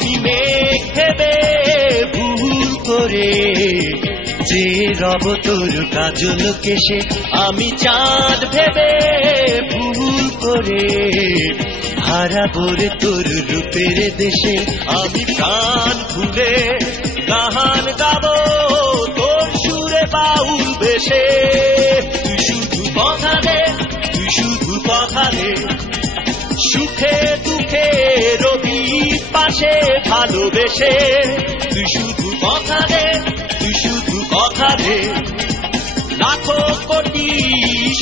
আমি মেঘ ভেবে ভুল করে যে রব তোর কাজল কেশে, আমি চাঁদ ভেবে ভুল করে হারাবো রে তোর রূপের দেশে। আমি প্রাণ খুলে গান গাবো তোর সুরে বাউল বেশে। তুই শুধু কথা দে, তুই শুধু কথা দে, সুখে দুঃখে রবি পাশে ভালোবেসে। তুই শুধু কথা দে, তুই শুধু কথা দে, লাখো কোটি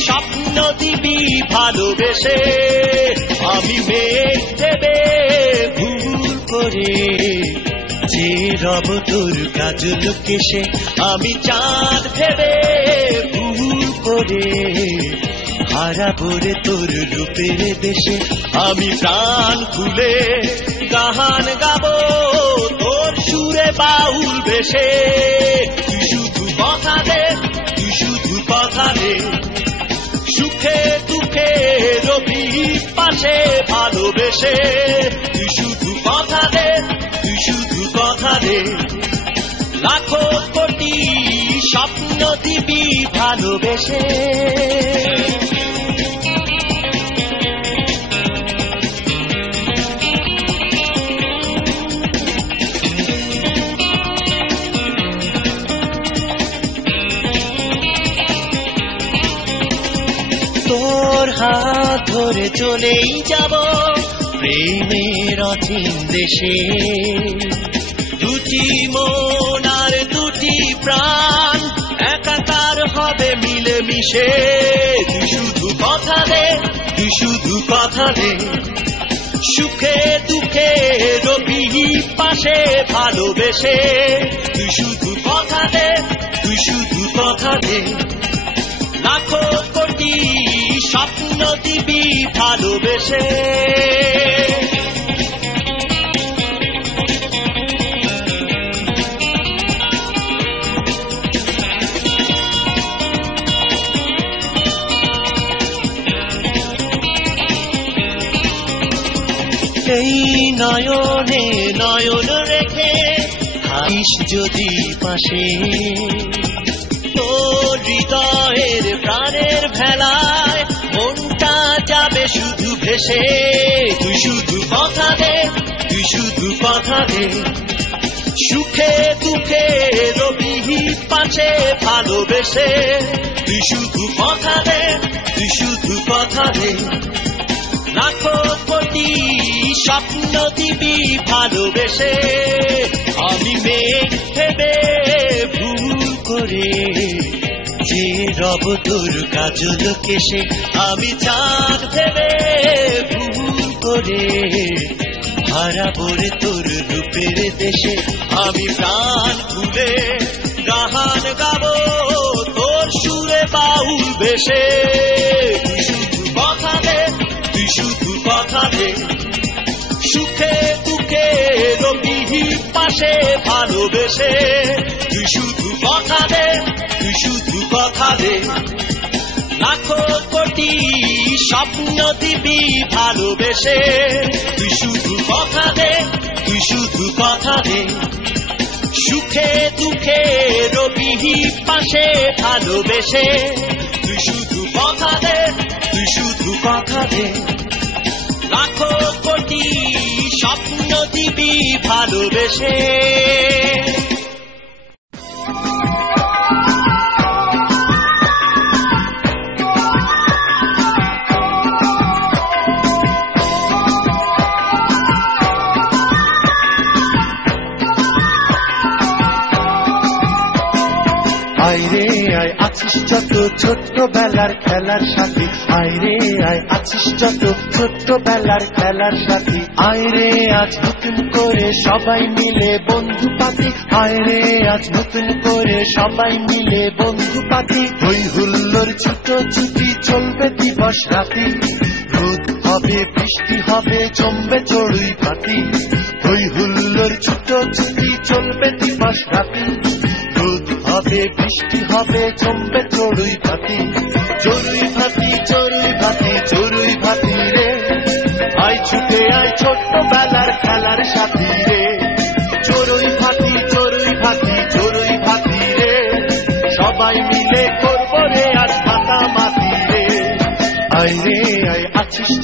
স্বপ্ন দিবি ভালোবেসে। আমি মেঘ ভেবে ভুল করে যে রব তোর কাজল কেশে, আমি চাঁদ ভেবে ভুল করে হারাবো রে তোর রূপের দেশে। আমি প্রাণ খুলে গান গাবো তোর সুরে বাউল বেশে। তুই শুধু কথা দে, তুই শুধু কথা দে, সুখে দুঃখে রবি পাশে ভালোবেসে। তুই শুধু কথা দে, তুই শুধু কথা দে, লাখো কোটি স্বপ্ন দিবি ভালোবেসে। তোর হাত ধরে চলেই যাব প্রেমের অচিন দেশে। দুটি মন আর দুটি প্রাণ একাকার হবে মিলে মিশে। তুই শুধু কথা দে, তুই শুধু কথা দে, সুখে দুঃখে রবি পাশে ভালোবেসে। তুই শুধু কথা দে, তুই শুধু কথা দে, লাখো কোটি স্বপ্ন দিবি ভালোবেসে। এই নয়নে নয়ন রেখে হাসিস যদি পাশে, তোর হৃদয়ের প্রাণের ভেলায় মনটা যাবে শুধু ভেসে। তুই শুধু কথা দে, তুই শুধু কথা দে, সুখে দুঃখে রবি পাশে ভালোবেসে। তুই শুধু কথা দে, তুই শুধু কথা দে, লাখো কোটি স্বপ্ন দিবি ভালোবেসে। আমি মেঘ ভেবে ভুল করে যে রব তোর কাজল কেশে, আমি চাঁদ ভেবে ভুল করে হারাবো রে তোর রূপের দেশে। আমি প্রাণ খুলে গান গাবো তোর সুরে বাউল বেশে। তুই শুধু কথা দে, তুই শুধু কথা দে, সুখে দুঃখে রবি পাশে ভালোবেসে। তুই শুধু কথা দে, তুই শুধু কথা দে, লাখো কোটি স্বপ্ন দিবি ভালোবেসে। তুই শুধু কথা দে, তুই শুধু কথা দে, সুখে দুঃখে রবি পাশে ভালোবেসে। তুই শুধু কথা দে, তুই শুধু কথা দে, লাখো কোটি স্বপ্ন দিবি ভালোবেসে। আইরে আয় আছিস যত ছোট্টবেলার খেলার সাথী, আইরে আয় আছিস যত ছোট্টবেলার খেলার সাথী। আইরে আজ নতুন করে সবাই মিলে বন্ধু পাতি, আইরে আজ নতুন করে সবাই মিলে বন্ধু পাতি। হই হুল্লোর ছুটোছুটি চলবে দিবস রাতি, রোদ হবে বৃষ্টি হবে জমবে চড়ুই পাতি। হই হুল্লোর ছুটোছুটি চলবে দিবস রাতি, রোদ হবে বৃষ্টি হবে জমবে চড়ুই ভাতি। চড়ুই ভাতি চড়ুই ভাতি চড়ুই ভাতি রে, আয় ছুটে আয় ছোট্টবেলার খেলার সাথী রে।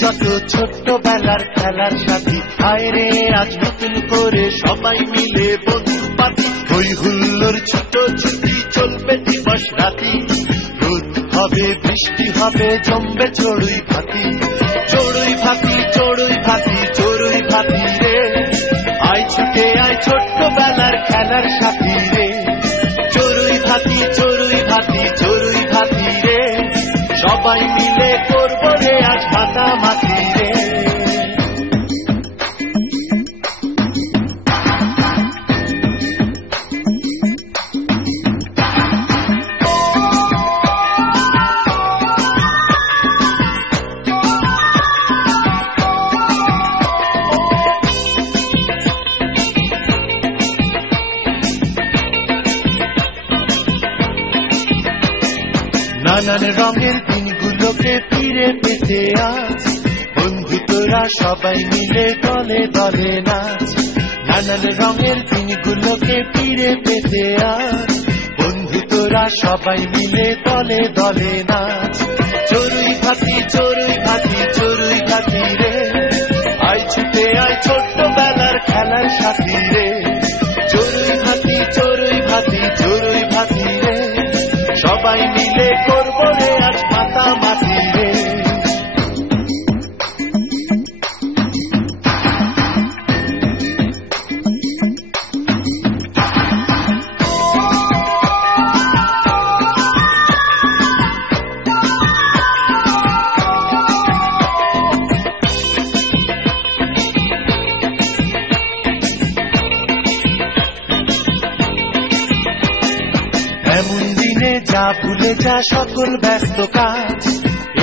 যত ছোট্টবেলার খেলার সাথী, আইরে আজ নতুন করে সবাই মিলে বন্ধু পাতি, হই হুল্লোর ছুটোছুটি চলবে দিবস রাতি, রোদ হবে বৃষ্টি হবে জমবে চড়ুই ভাতি, চড়ুই ভাতি চড়ুই ভাতি চড়ুই ভাতি রে, আয় ছুটে আয় ছোট্টবেলার খেলার সাথী রে, চড়ুই ভাতি চড়ুই ভাতি চড়ুই ভাতি রে, সবাই মিলে করবো রে আজ মাতামাতি রে। নানান রঙের দিনগুলোকে ফিরে পেতে আজ বন্ধু তোরা সবাই মিলে দলে দলে নাচ, নানান রঙের দিনগুলোকে ফিরে পেতে আজ বন্ধু তোরা সবাই মিলে দলে দলে নাচ, চড়ুই ভাতি চড়ুই ভাতি চড়ুই ভাতি রে, আয় ছুটে আয় ছোট্টবেলার খেলার সাথী রে, চড়ুই ভাতি চড়ুই ভাতি চড়ুই ভাতি রে, সবাই মিলে করবো রে আজ মাতামাতি রে। এমন দিনে যা ভুলে যা সকল ব্যস্ত কাজ,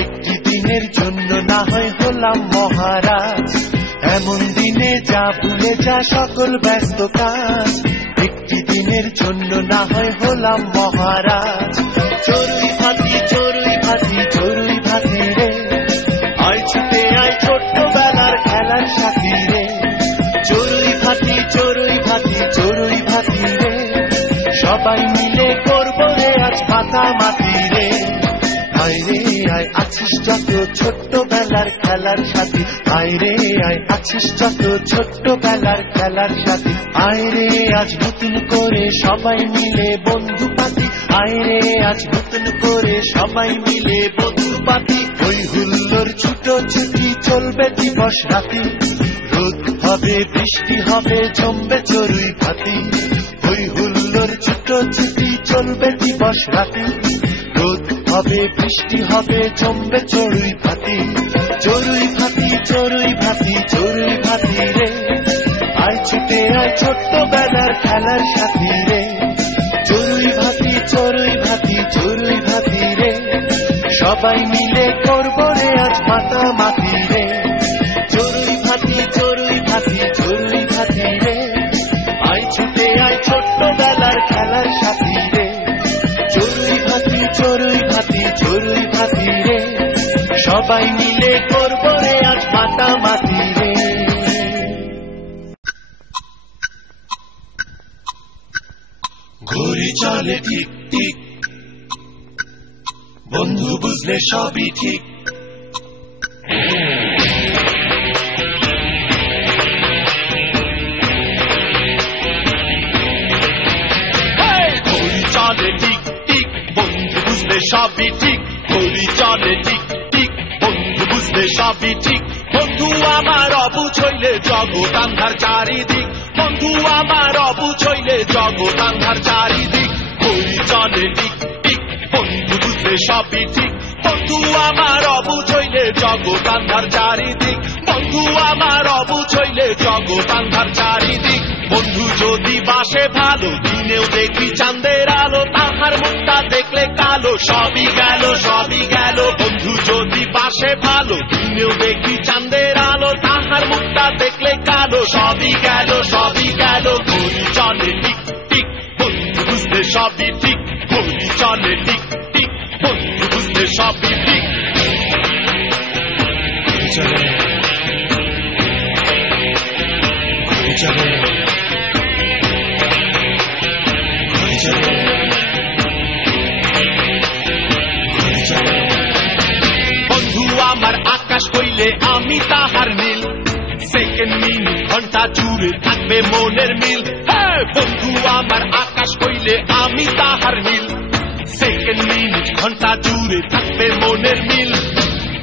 একটি দিনের জন্য না হয় হলাম মহারাজ, এমন দিনে যা ভুলে যা সকল ব্যস্ত কাজ, একটি দিনের জন্য না হয় হলাম মহারাজ, চড়ুই ভাতি চড়ুই ভাতি চড়ুই ভাতি রে, আয় ছুটে আয় ছোট্টবেলার খেলার সাথী রে, চড়ুই ভাতি চড়ুই ভাতি চড়ুই ভাতি রে, সবাই মিলে করবো রে আজ মাতামাতি রে, আয় রে আয় আছিস যত ছোট্টবেলার খেলার সাথী, আয় রে আয় আছিস যত ছোট্টবেলার খেলার সাথী, আয় রে আজ নতুন করে সবাই মিলে বন্ধু পাতি, আয় রে আজ নতুন করে সবাই মিলে বন্ধু পাতি, হই হুল্লোর ছুটোছুটি চলবে দিবস রাতি, রোদ হবে বৃষ্টি হবে জমবে চড়ুই ভাতি, হই হুল্লোর ছুটোছুটি চলবে দিবস রাতি, রোদ হবে বৃষ্টি হবে জমবে চড়ুই ভাতি, চড়ুই ভাতি চড়ুই ভাতি চড়ুই ভাতি রে, আয় ছুটে আয় ছোট্টবেলার খেলার সাথী রে, চড়ুই ভাতি চড়ুই ভাতি চড়ুই ভাতি রে, সবাই মিলে করবো রে আজ মাতামাতি রে, চড়ুই ভাতি চড়ুই ভাতি চড়ুই ভাতি রে, আয় ছুটে আয় ছোট্টবেলার খেলার সাথী রে, চড়ুই ভাতি চড়ুই ভাতি চড়ুই ভাতি রে, সবাই মিলে করবো রে আজ মাতামাতি রে। ঘড়ি চলে ঠিক ঠিক, বন্ধু বুঝলে সবই ঠিক, সবই ঠিক, ঘড়ি চলে ঠিক ঠিক, বন্ধু বুঝলে সবই ঠিক, বন্ধু আমার অবুঝ হইলে জগৎ আন্ধার চারিদিক, বন্ধু আমার অবুঝ হইলে জগৎ আন্ধার চারিদিক, ঘড়ি চলে ঠিক ঠিক, বন্ধু বুঝলে সবই ঠিক, বন্ধু আমার অবুঝ হইলে জগৎ আন্ধার চারিদিক, বন্ধু আমার অবুঝ হইলে জগৎ আন্ধার চারিদিক, বন্ধু যদি বাসে ভালো দিনেও দেখি চাঁদের আলো, তাহার মুখটা দেখলে কালো সবই গেল সবই গেল, বন্ধু যদি বাসে ভালো দিনেও দেখি চাঁদের আলো, তাহার মুখটা দেখলে কালো সবই গেল সবই গেল, ঘড়ি চলে ঠিক ঠিক, বন্ধু বুঝলে সবই ঠিক, ঘড়ি চলে ঠিক ঠিক, বন্ধু বুঝলে সবই ঠিক, চলে চলে বন্ধু আমার আকাশ হইলে হইলে আমি তাহার নীল, সেকেন্ড মিনিট ঘন্টা জুড়ে থাকবে মনের মিল। হ্যাঁ বন্ধু আমার আকাশ হইলে আমি তাহার নীল, সেকেন্ড মিনিট ঘন্টা জুড়ে থাকবে মনের মিল।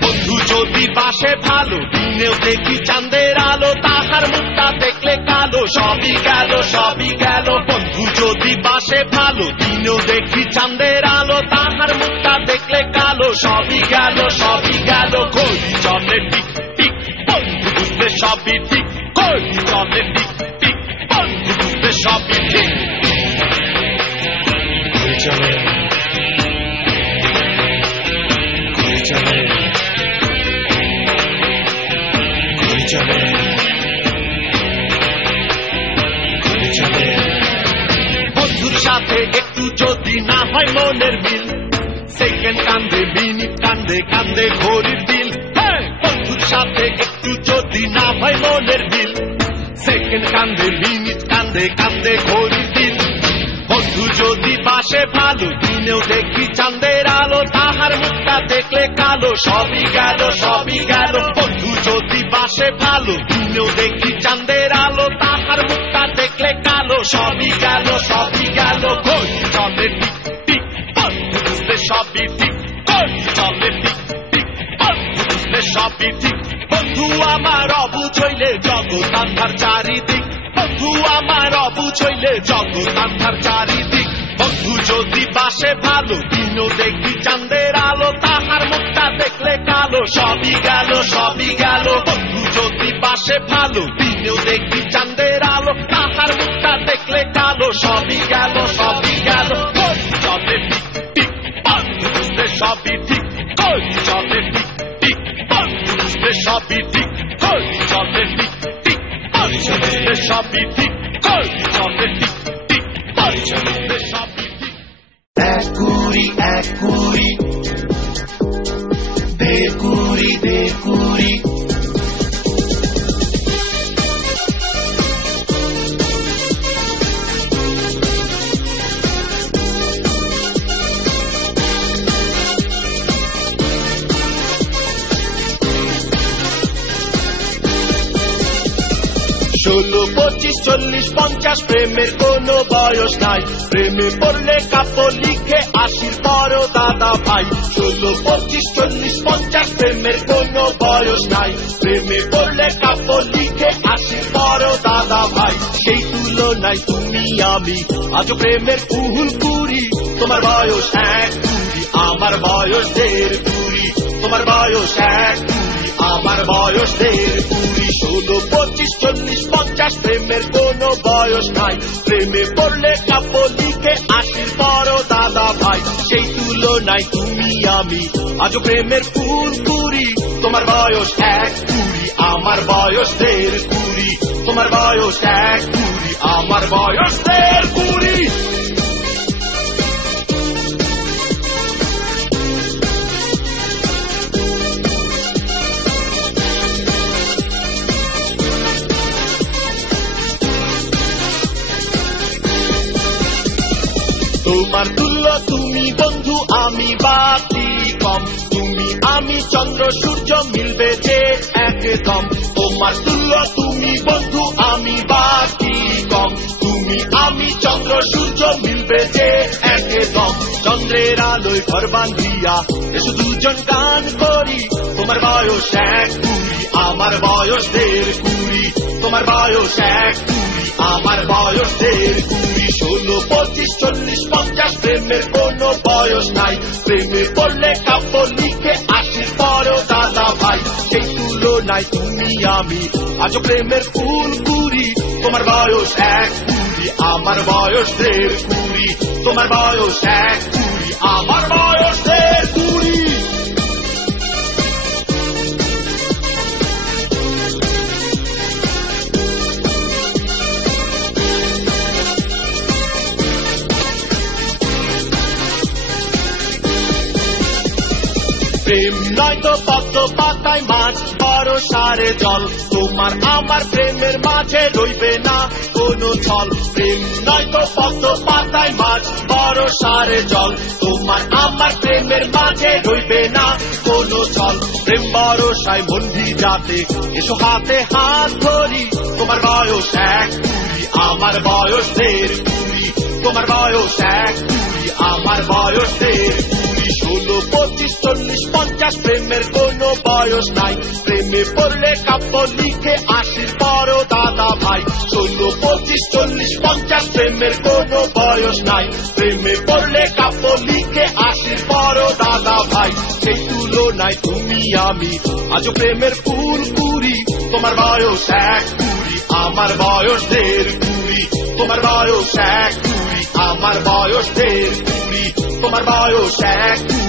বন্ধু যদি বাসে ভালো, দিনেও দেখি চাঁদের আলো, তাহার মুখটা দেখলে কালো, সবই গেল সবই গেল। বন্ধু যদি বাসে ভালো, দিনেও দেখি চাঁদের আলো, তাহার মুখটা দেখলে কালো, সবই গেল সবই গেল। ঘড়ি চলে টিক টিক, বন্ধু বুঝলে সবই ঠিক, ঘড়ি চলে টিক টিক, বন্ধু বুঝলে সবই ঠিক। ঘড়ি চলে ঘড়ি চলে ঘড়ি চলে ঘড়ি চলে। বন্ধুর সাথে একটু যদি না হয় মনের মিল, সেকেন্ড কান্দে মিনিট কান্দে কান্দে ঘড়ির দিল। বন্ধুর সাথে একটু যদি না হয় মনের মিল, সেকেন্ড কান্দে মিনিট কান্দে কান্দে ঘড়ির দিল। বন্ধু যদি বাসে ভালো, দিনেও দেখি চাঁদের আলো, তাহার মুখটা দেখলে কালো, সবই গেল সবই গেল। বন্ধু যদি বাসে ভালো, দিনেও দেখি চাঁদের আলো, তাহার মুখটা দেখলে কালো, সবই গেল সবই গেল। ঘড়ি চলে টিক টিক, বন্ধু বুঝলে সবই ঠিক, ঘড়ি চলে টিক টিক, বন্ধু বুঝলে সবই ঠিক। বন্ধু আমার অবুঝ হইলে জগৎ আন্ধার চারিদিক, বন্ধু আমার অবুঝ হইলে জগৎ আন্ধার চারিদিক। বন্ধু যদি বাসে ভালো, দিনও দেখি চাঁদের আলো, তাহার মুখটা দেখলে কালো, সবই গেল সবই গেল। বন্ধু যদি বাসে ভালো, দিনেও দেখি চাঁদের আলো, তাহার মুখটা দেখলে কালো, সবই গেল সবই গেল। চলে টিক টিক, বন্ধু বুঝলে সবই ঠিক, চলে টিক টিক, বন্ধু বুঝলে সবই ঠিক, চলে টিক টিক, বন্ধু বুঝলে সবই ঠিক, চলে টিক টিক, বন্ধু বুঝলে সবই ঠিক। এক কুড়ি এক কুড়ি, দেড় কুড়ি দেড় কুড়ি। ষোলো পঁচিশ চল্লিশ পঞ্চাশ, প্রেমের কোনো বয়স নাই, প্রেমে পড়লে কাপড় লিখে আশির পরও দাদা ভাই। ষোলো পঁচিশ চল্লিশ পঞ্চাশ, প্রেমের কোনো বয়স নাই, প্রেমে পড়লে কাপড় লিখে আশির পরও দাদা ভাই। সেই তুলনায় তুমি আমি আজও প্রেমের কুহুল কুড়ি, তোমার বয়স এক কুড়ি, আমার বয়স দেড় কুড়ি, তোমার বয়স এক কুড়ি, আমার বয়স দেড় কুড়ি। ষোলো পঁচিশ চল্লিশ পঞ্চাশ, প্রেমের কোনো বয়স নাই, প্রেমে পড়লে কাপড় লিখে আশির পরও দাদা ভাই। সেই তুলনায় তুমি আমি আজও প্রেমের ফুল কুড়ি, তোমার বয়স এক কুড়ি, আমার বয়স দেড় কুড়ি, তোমার বয়স এক কুড়ি, আমার বয়স দেড় কুড়ি। তোমার তুল্য তুমি বন্ধু, আমি বাতি কম, তুমি আমি চন্দ্র সূর্য মিলবে যে একদম। তোমার তুল্য তুমি বন্ধু, আমি বাতি কম, তুমি আমি চন্দ্র সূর্য মিলবে যে একদম। চন্দ্রের আলোয় ঘর বাঁধিয়া এসো দুজন গান করি, তোমার বয়স এক কুড়ি, আমার বয়স দেড় কুড়ি, তোমার বয়স এক কুড়ি, আমার বয়স দেড় কুড়ি। ষোলো পঁচিশ চল্লিশ পঞ্চাশ, প্রেমের কোনো বয়স নাই, প্রেমে পড়লে কাপড় লিখে আশির পরও দাদা ভাই। সেই তুলনায় তুমি আমি আজও প্রেমের ফুল কুড়ি, তোমার বয়স এক কুড়ি, আমার বয়স দেড় কুড়ি, তোমার বয়স এক কুড়ি, আমার বয়স দেড় কুড়ি। প্রেম নয়তো পদ্ম পাতায় মাছ, ভরসারে জল, তোমার আমার প্রেমের মাঝে রইবে না কোনো ছল। প্রেম নয়তো পদ্ম পাতায় মাছ, ভরসার জল তোমার আমার প্রেমের মাঝে রইবে না কোনো জল প্রেম ভরসায় মন ভিজাতে এসো হাতে হাত ধরি তোমার বয়স 1 আমার বয়স 1.5 তোমার বয়স 1 আমার বয়স 1.5 16 25 40 50 প্রেমের কোনো বয়স নাই প্রেমে পড়লে কাব্য লিখে 80 পর দাদা ভাই 16 25 40 50 প্রেমের কোনো বয়স নাই প্রেমে পড়লে কাব্য লিখে 80 পর দাদা ভাই সেই তুলনায় তুমি আমি আজ প্রেমের ফুল কুড়ি তোমার বয়স 1.5 আমার বয়স 1.5 তোমার বয়স 1.5 আমার বয়স 1.5 তোমার বয়স 1.5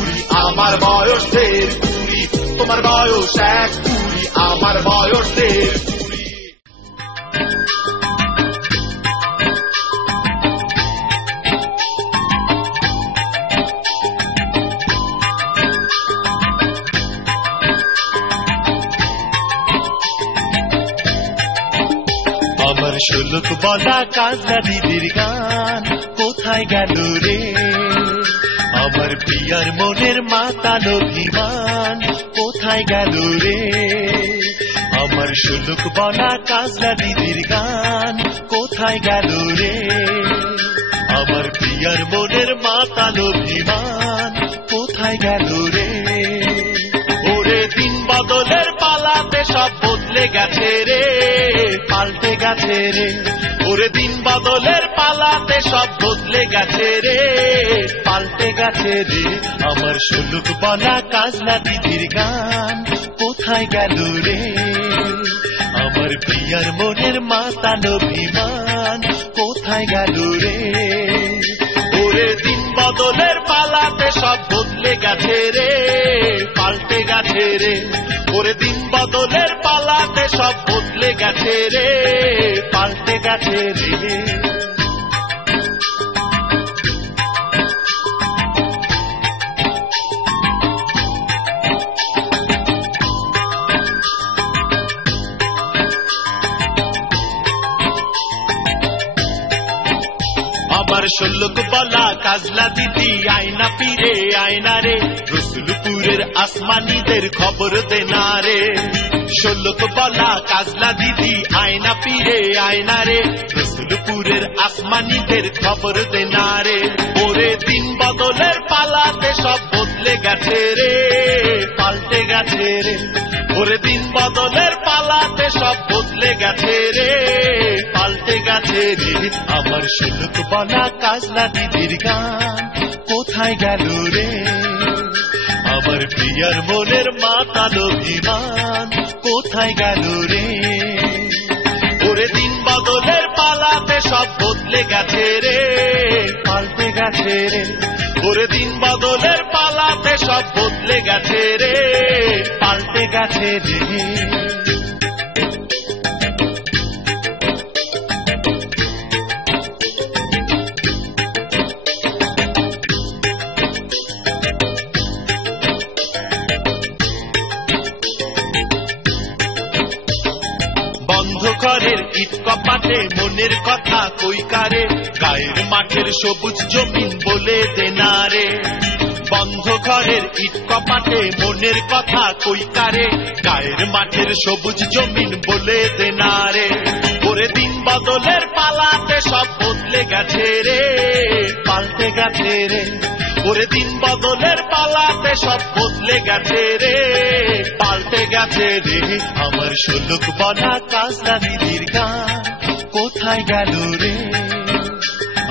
আমার বয়স 1.5 তোমার বয়স 1.5 আমার বয়স 1.5 আমার শোলক বলা কাজলা দিদির গান কোথায় গেল রে আমার প্রিয়ার মনের মাতাল অভিমান কোথায় গেল রে আমার শোলক বলা কাজলা দিদির গান কোথায় গেল রে আমার প্রিয়ার মনের মাতাল অভিমান কোথায় গেল রে ওরে দিন বদলের পালাতে সব বদলে গেছে রে পাল্টে গেছে রে ওরে দিন বদলের পালাতে সব বদলে গেছে রে পাল্টে গেছে রে আমার শোলক বলা কাজলা দিদির গান কোথায় গেল রে আমার প্রিয়ার মনের মাতাল অভিমান কোথায় গেল রে ওরে দিন বদলের পালাতে সব বদলে গেছে রে পাল্টে গেছে রে ওরে দিন বদলের পালাতে সব বদলে গেছে রে পাল্টে গেছে রে আমার শোলক বলা কাজলা দিদি আয়না পীরে আয়না রে রসুলপুরের আসমানিদের খবর দেনা রে শোলক বলা কাজলা দিদি আয়না পীরে আয়না রে রসুলপুরের আসমানিদের খবর দেনা রে ওরে দিন বদলের পালাতে সব বদলে গেছে রে পাল্টে গেছে রে ওরে দিন বদলের পালাতে সব বদলে গেছে রে পাল্টে গেছে রে আমার শোলক বলা কাজলা দিদির গান কোথায় গেল রে আমার প্রিয়ার মনের মাতাল অভিমান কোথায় গেল রে ওরে দিন বদলের পালাতে সব বদলে গেছে রে পাল্টে গেছে রে ওরে দিন বদলের পালাতে সব বদলে গেছে রে পাল্টে গেছে রে ঘরের ইট কপাটে মনের কথা কই কারে গায়ের মাঠের সবুজ জমিন বলে দেনা রে বন্ধ ঘরের ইট কপাটে মনের কথা কই কারে গায়ের মাঠের সবুজ জমিন বলে দেনা রে ওরে দিন বদলের পালাতে সব বদলে গেছে রে পাল্টে গেছে রে ওরে দিন বদলের পালাতে সব বদলে গেছে রে পাল্টে গেছে রে আমার শোলক বলা কাজলা দিদির গান কোথায় গেল রে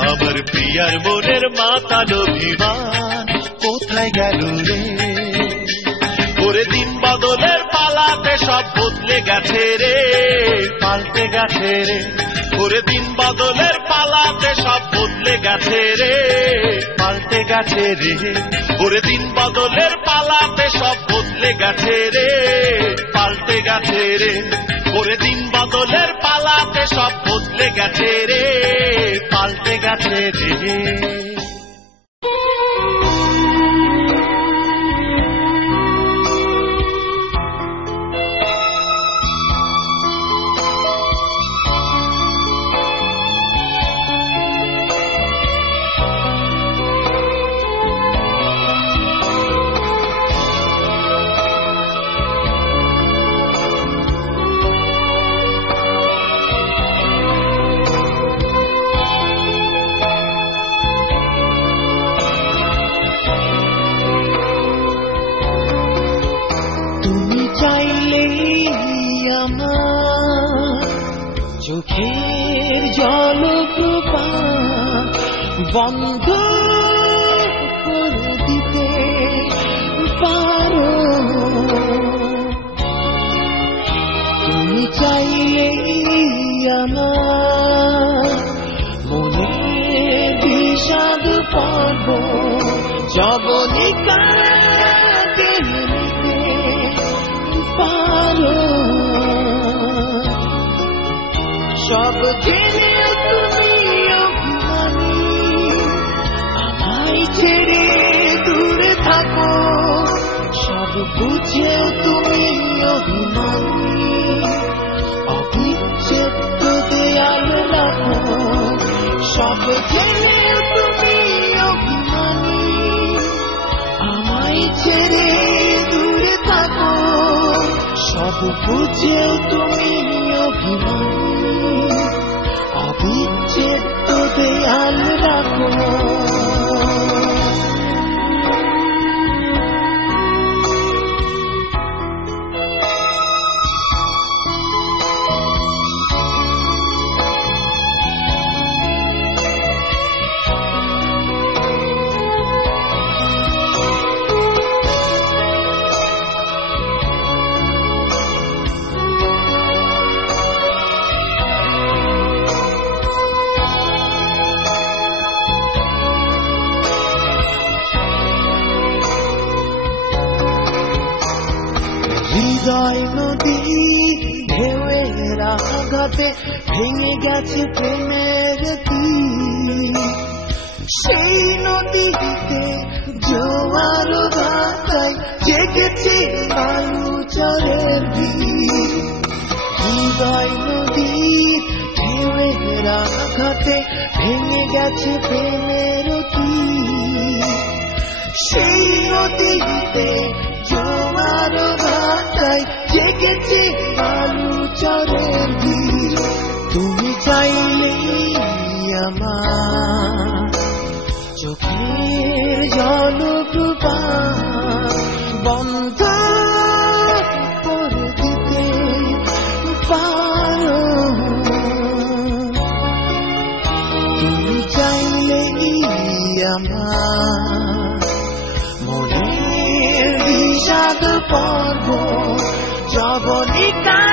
আমার প্রিয়ার মনের মাতাল অভিমান কোথায় গেল রে ওরে দিন বদলের পালাতে সব বদলে গেছে রে পাল্টে গেছে রে ওরে দিন বদলের পালাতে সব বদলে গেছে রে পাল্টে গেছে রে ওরে দিন বদলের পালাতে সব বদলে গেছে রে পাল্টে গেছে রে ওরে দিন বদলের পালাতে সব বদলে গেছে রে পাল্টে গেছে রে বন্ধ করে দিতে পারো। তুমি চাইলেই আমার মনে বিষাদ পর্ব যবনিকা কেড়ে নিতে পারো। সব জেনে তুমি অভিমানী, আমায় ছেড়ে দূরে থাকো। সব বুঝেও তুমি অভিমানী, অবিচ্ছেদ্য দেয়াল রাখো। সব জেনে তুমি অভিমানী, আমায় ছেড়ে দূরে থাকো। সব বুঝেও তুমি অভিমানী, অবিচ্ছেদ্য দেয়াল রাখো। হৃদয় নদী ঢেউয়ের আঘাতে ভেঙে গেছে প্রেমের তীর। সেই নদীতে জোয়ার ভাটায় জেগেছে বালুচরের ভিড়। হৃদয় নদী ঢেউয়ের আঘাতে ভেঙে গেছে প্রেমের তীর। সেই নদীতে জোয়ার ভাটায় জেগেছে বালুচরের ভিড়। তুমি চাইলেই আমার চোখের জলপ্রপাত বন্ধ করে দিতে পারো। তুমি চাইলেই আমার মনের বিষাদ পর্ব যবনিকা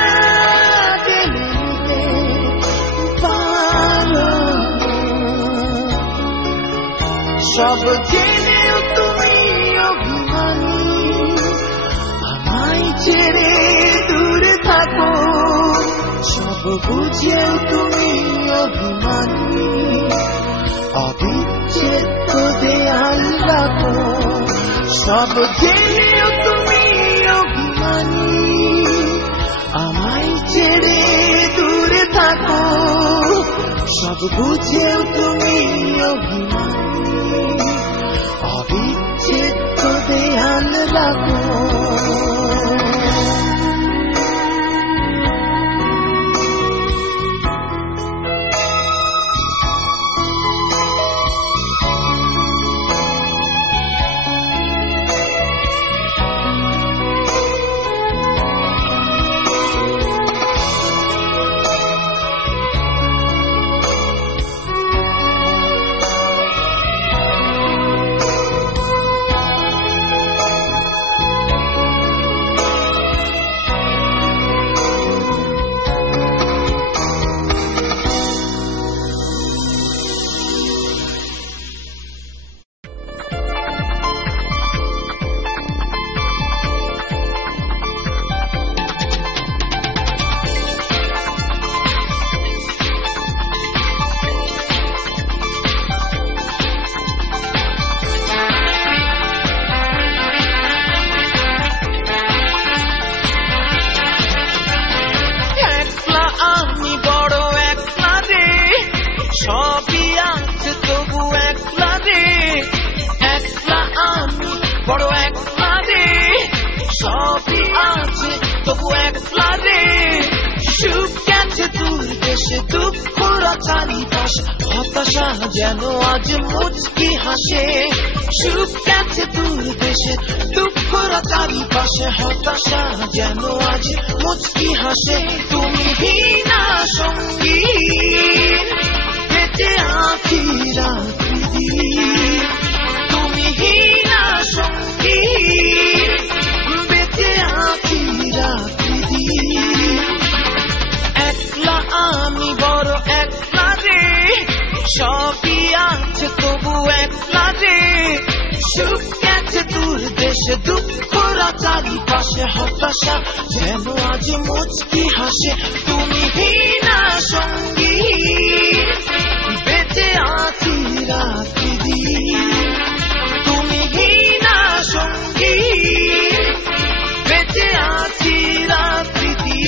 কেড়ে নিতে পারো। সব জেনেও তুমি অভিমানী, আমায় ছেড়ে দূরে থাকো। সব বুঝেও তুমি অভিমানী, অবিচ্ছেদ্য দেয়াল রাখো। সব জেনেও তুমি অভিমানী, আমায় ছেড়ে দূরে থাকো। সব বুঝেও তুমি অভিমানী, অবিচ্ছেদ্য দেয়াল রাখো। হতাশা যেন আজ মুচকি হাসে, সুখ গেছে দূর দেশে, দুঃখর চারিপাশে হতাশা যেন আজ মুচকি হাসে। তুমি হীনা সঙ্গী বেঁচে আছি রাত্রি আছে তবু একলা রে সুখ গেছে দূর দেশে দুঃখরা চারিপাশে হতাশা যেন আজ মুচকি হাসে তুমি হীনা সঙ্গী বেঁচে আছি রাত্রি দিন তুমি হীনা সঙ্গী বেঁচে আছি রাত্রি দিন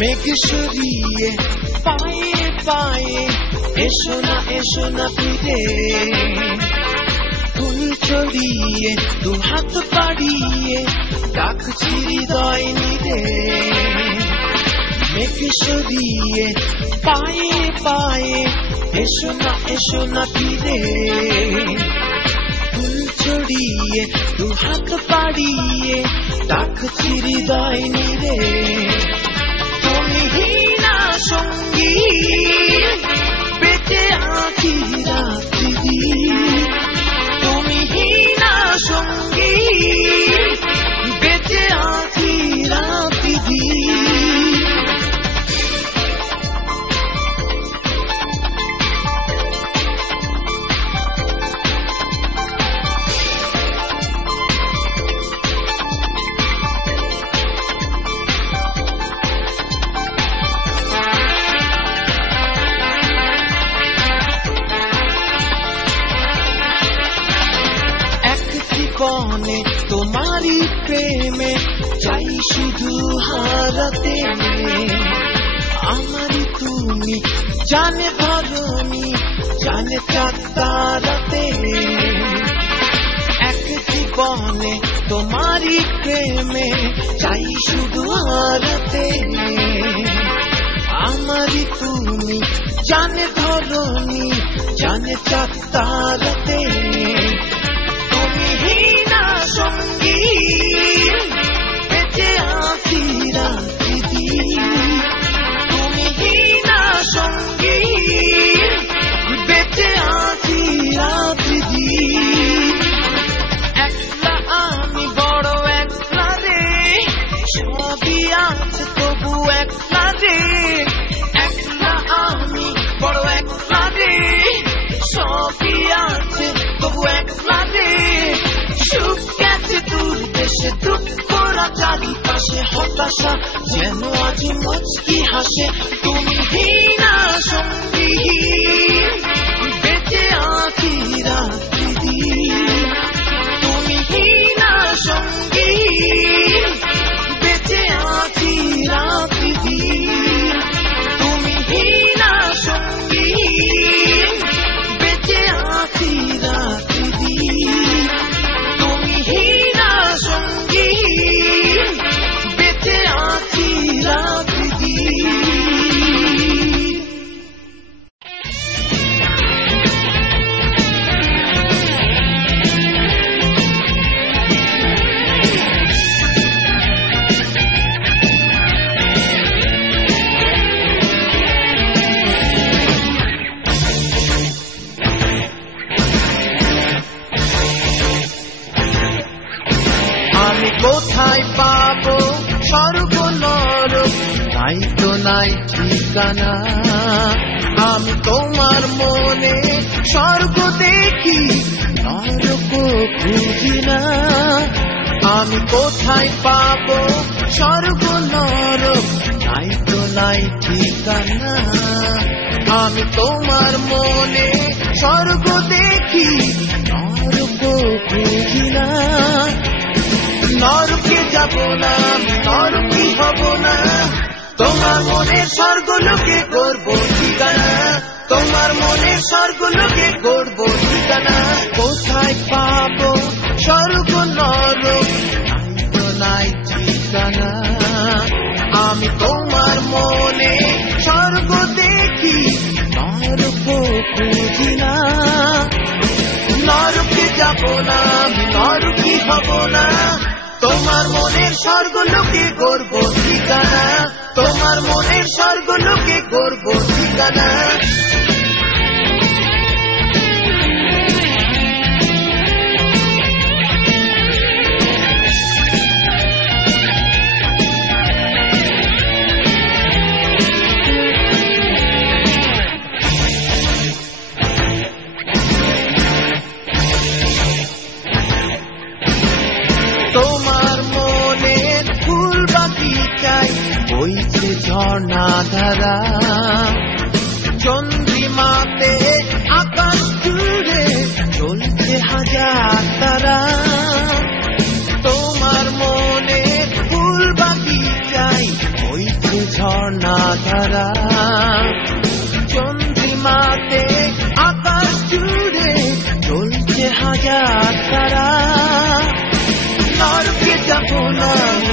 মেঘ সরিয়ে পায়ে পায়ে এসো না ফিরে ফুল ছড়িয়ে দু হাত বাড়িয়ে ডাকছি হৃদয় নিরে মেঘ সরিয়ে পায়ে পায়ে এসো না ফিরে ফুল ছড়িয়ে দু হাত বাড়িয়ে ডাকছি হৃদয় নিরে তুমি হীনা সঙ্গী বেঁচে আছি রাত্রি দিন তুমি হীনা সঙ্গী বেঁচে আছি রাত্রি দিন জীবনে তোমারই প্রেমে চাই শুধু হারাতে আমারই তুমি জানে ধরণী জানে চাঁদ তারাতে এক জীবনে তোমারই প্রেমে চাই শুধু হারাতে আমারই তুমি জানে ধরণী জানে চাঁদ তারাতে তুমি হীনা সঙ্গী বেঁচে আছি রাত্রি দিন তুমি হীনা সঙ্গী বেঁচে আছি রাত্রি দিন একলা আমি বড় একলা রে সবই আছে তবু একলা রে একলা আমি বড় একলা রে সবই আছে তবু একলা রে সুখ গেছে দূর দেশে দুঃখরা চারিপাশে হতাশা যেন আজ মুচকি হাসে তুমি হীনা সঙ্গী বেঁচে আছি রাত্রি দিন তুমি হীনা সঙ্গী বেঁচে আছি রাত্রি দিন তুমি হীনা সঙ্গী বেঁচে আছি রাত্রি দিন তুমি হীনা সঙ্গী বেঁচে আছি রাত্রি দিন আমি কোথায় পাবো স্বর্গ নরক নাই তো নাই ঠিকানা আমি তোমার মনে স্বর্গ দেখি নরক খুঁজি না আমি কোথায় পাবো স্বর্গ নরক নাই তো নাই ঠিকানা আমি তোমার মনে স্বর্গ দেখি নরক খুঁজি না নরকে যাব না নরকি হব না তোমার মনে স্বর্গলোকে করব ঠিকানা তোমার মনে স্বর্গলোকে করব ঠিকানা কোথায় পাবো স্বর্গ নরক নাই তো নাই ঠিকানা আমি তোমার মনে স্বর্গ দেখি নরক খুঁজি না নরকে যাব না নরকি হব না তোমার মনের স্বর্গলোকে গর্ব ঠিকানা, তোমার মনের স্বর্গলোকে গর্ব ঠিকানা। তোমার মনের ফুল বাগিচায় বইছে ঝর্ণা ধারা, চন্দ্রিমাতে আকাশ জুড়ে চলছে হাজার তারা। তোমার মনের ফুল বাগিচায় বইছে ঝর্ণা ধারা, চন্দ্রিমাতে আকাশ জুড়ে চলছে হাজার তারা। নরকে যাব না,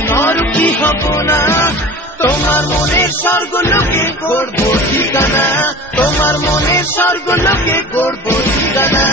নরকি হব না, তোমার মনের স্বর্গলোকে গর্ব ঠিকানা, তোমার মনের স্বর্গলোকে গর্ব ঠিকানা।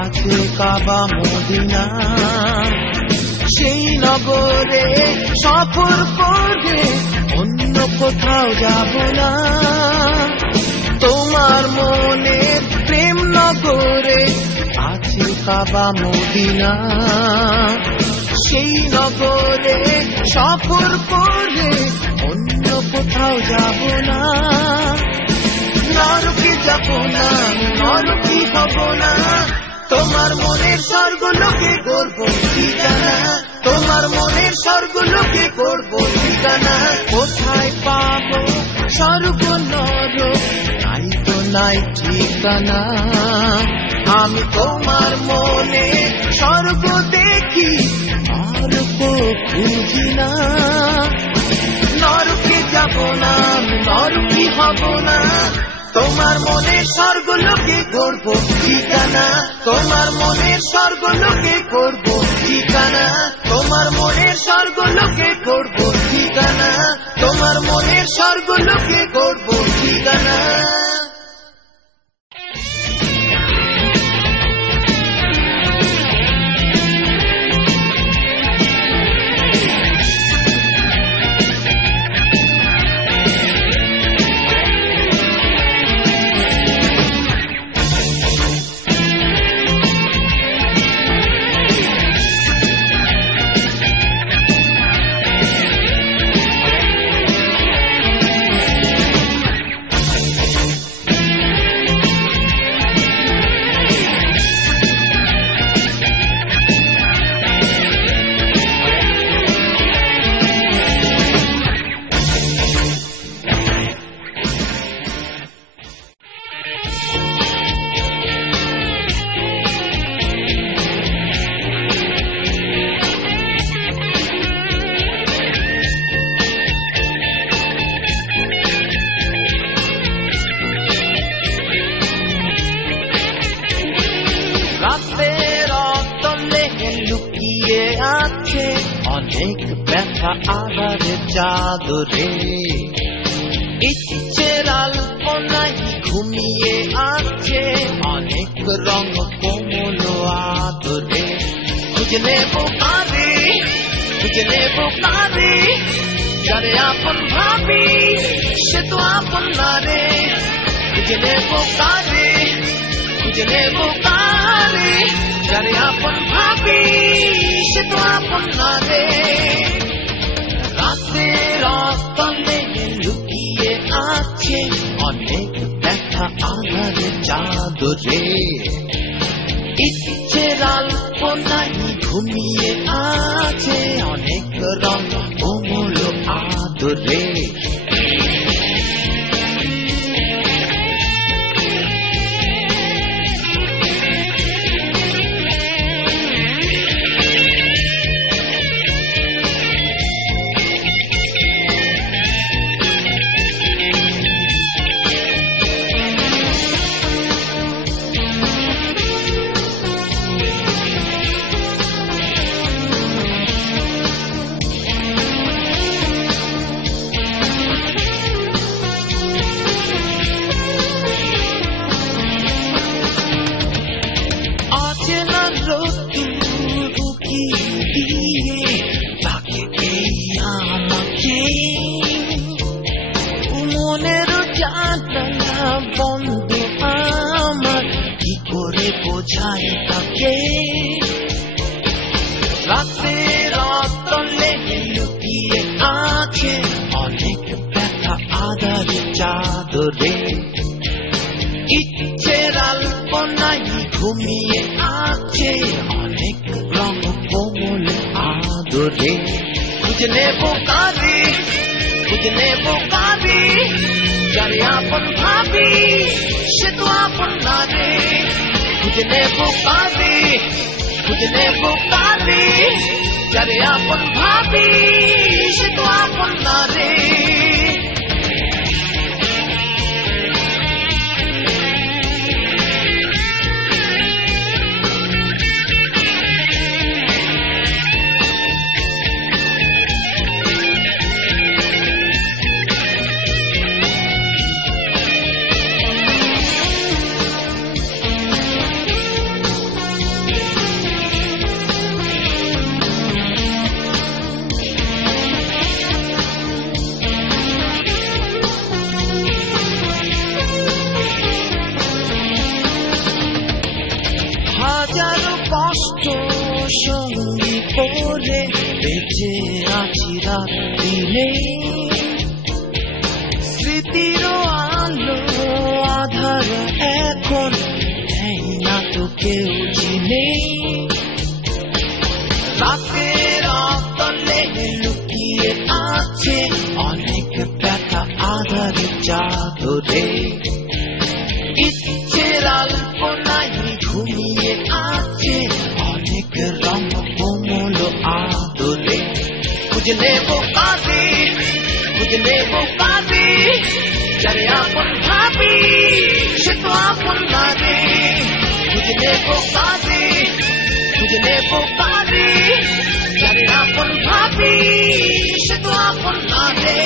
আছে কাবা মদিনা, সেই নগরে সফর করে অন্য কোথাও যাব না। তোমার মনের প্রেম নগরে আছে কাবা মদিনা, সেই নগরে সফর করে অন্য কোথাও যাব না। নরকে যাব না, নরকি হব না, তোমার মনের স্বর্গলোকে গর্ব ঠিকানা, তোমার মনের স্বর্গলোকে গর্ব ঠিকানা। কোথায় পাবো স্বর্গ নরক, নাই তো নাই ঠিকানা। আমি তোমার মনে স্বর্গ দেখি, নরক খুঁজি না। নরকে যাব না, নরকি হব না, তোমার মনের স্বর্গলোকে গর্ব ঠিকানা, তোমার মনের স্বর্গলোকে গর্ব ঠিকানা, তোমার মনের স্বর্গলোকে গর্ব ঠিকানা, তোমার মনের স্বর্গলোকে গর্ব ঠিকানা। অনেক ব্যথা আধারের চাদরে, ইচ্ছের আলপনায় ঘুমিয়ে আছে অনেক রং কোমল আদরে। খুঁজে নেব কারে, খুঁজে নেব কারে, যারে আপন ভাবি সে তো আপন না রে। খুঁজে নেব কারে, খুঁজে নেব কারে, যারে আপন ভাবি সে তো আপন না রে। রাতের অতলে লুকিয়ে আছে অনেক ব্যথা আধারের চাদরে, ইচ্ছের আলপনায় ঘুমিয়ে আছে অনেক রং কোমল আদরে। জানা বন্ধু আমার কি করে বোঝাই তাকে রাতের অতলে লুকিয়ে আছে অনেক ব্যথা আধারে চাদরে ইচ্ছের আলপনায় ঘুমিয়ে আছে অনেক রং কোমল আদরে খুঁজে নেব কারে যারে আপন ভাবি সে তো আপন না রে খুঁজে নেব কারে যারে আপন ভাবি সে তো আপন না রে হাজারো কষ্ট সঙ্গী করে বেঁচে আছি রাত দিনে স্মৃতির আলো আধার এখন নেই না তো কেউ চিনে রাতের অতলে লুকিয়ে আছে অনেক ব্যথা আধারে চাদরে ইচ্ছের আলপনায় ঘুমিয়ে আছে অনেক রং কোমল আদরে খুঁজে নেব কারে যারে আপন ভাবি সে তো আপন না রে খুঁজে নেব কারে যারে আপন ভাবি সে তো আপন না রে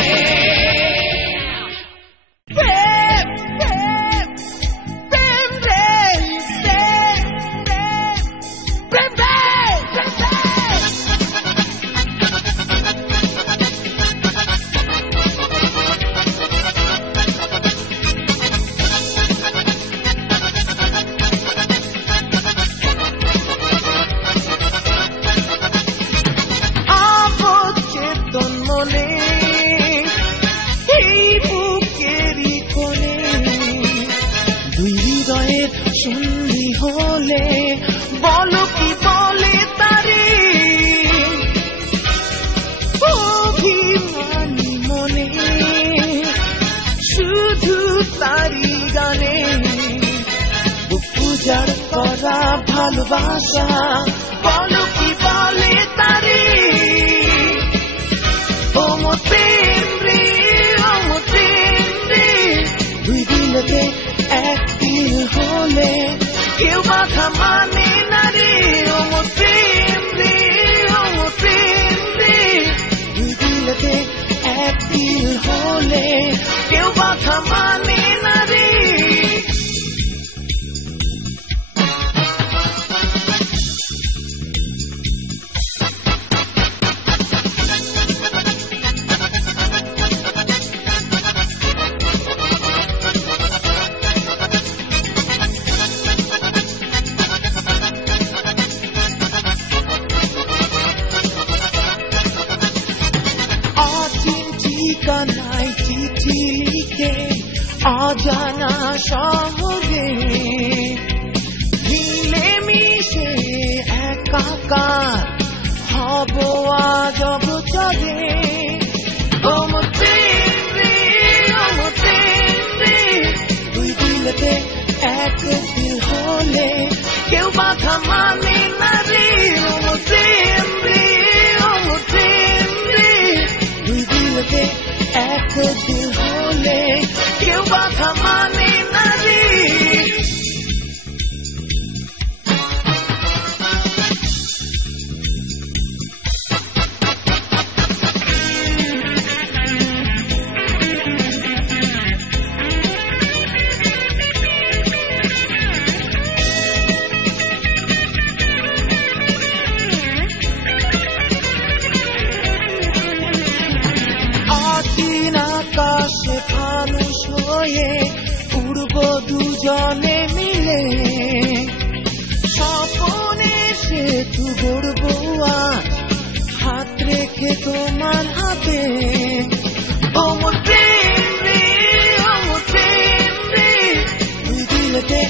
সন্ধি হলে বলো কি বলে তারে অভিমানী মনে শুধু তারি গানে পূজার করা ভালোবাসা বলো কি বলে তারে ও মতেন রে দুই দিলতে এক দিল হলে কেউ বাধা মানে না রে ও মতেন রে দুই দিলতে এক দিল হলে কেউ বাধা মানে না রে ঠিকানায় চিঠি লিখে অজানা শহরে মিলে মিশে একাকার হব আজ অবচরে ও মতেন রে দুই দিলতে এক দিল হলে কেউ বাধা মানে না রে ও মতেন রে দুই দিলতে এক দিল হলে কেউ বাধা মানে না রে দুজনে মিলে স্বপনে সেতু গড়বো আজ হাত রেখে তোমার হাতে অমর প্রেম রে অমর প্রেম রে দুই দিলেতে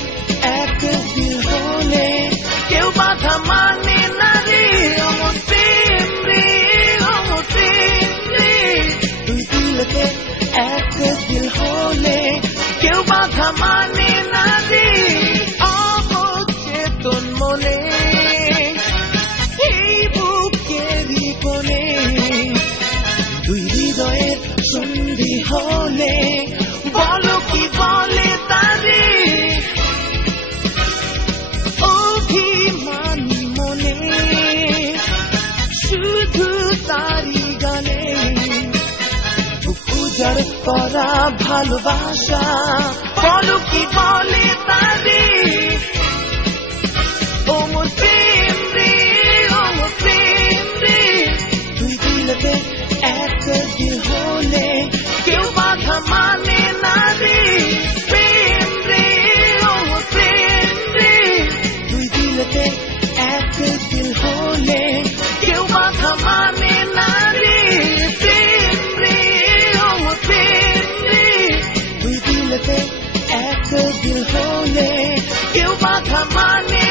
এক দিল হলে কেউ বাধা মানে না রে অমর প্রেম রে অমর প্রেম রে দুই দিলেতে এক দিল হলে কেউ বাধা মানে না রে অবচেতন মনে এই বুকেরই কোণে দুই হৃদয়ের সন্ধি হলে বলো কি বলে তারে অভিমান মনে শুধু তারি গানে উজাড় করা ভালোবাসা বলো কি বলে তারে অমর প্রেম রে অমর প্রেম রে দুই দিলেতে এক দিল হলে কেউ বাধা মানে না রে প্রেম রে অমর প্রেম রে দুই দিলেতে এক দিল হলে কেউ বাধা মানে না রে প্রেম রে অমর প্রেম রে দুই দিলেতে এক দিল হলে কেউ বাধা মানে